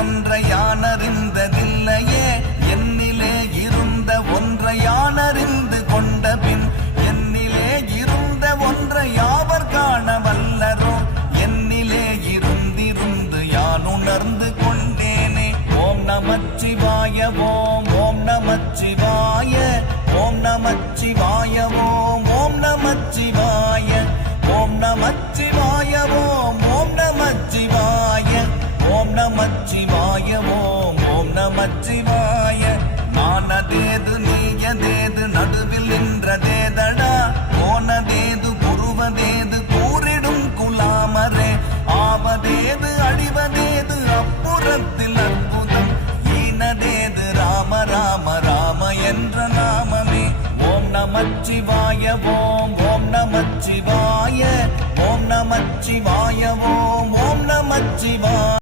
ஒன்றை யானறிந்ததில்லையே என்னிலே இருந்த ஒன்றை யானறிந்து கொண்ட பின் என்னிலே இருந்த ஒன்றை யாவர் காண வல்லரோ என்னிலே இருந்திருந்து யான் உணர்ந்து கொண்டேனே. ஓம் நமச்சிவாய ஓம் ஓம் நமச்சிவாய ஓம் நமச்சிவாய ஓம் ஓம் நமச்சிவாய ஓம் நமச்சிவாய ஓம் ஓம் நமச்சிவாய ஓம் நமச்சிவாய ஓம் ஓம் நமச்சிவாய. நானதேது நீயதேது நடுவில் நின்றதேதடா போனதேது புருவதேது கூறிடும் குலாமரே ஆவதேது அடிவதேது அப்புறத்தில் அற்புதம் ஈனதேது ராம ராம ராம என்ற நாமமே. ஓம் நமச்சிவாய ஓம் ஓம் நமச்சிவாய ஓம் நமச்சிவாய ஓம் ஓம் நமச்சிவாய.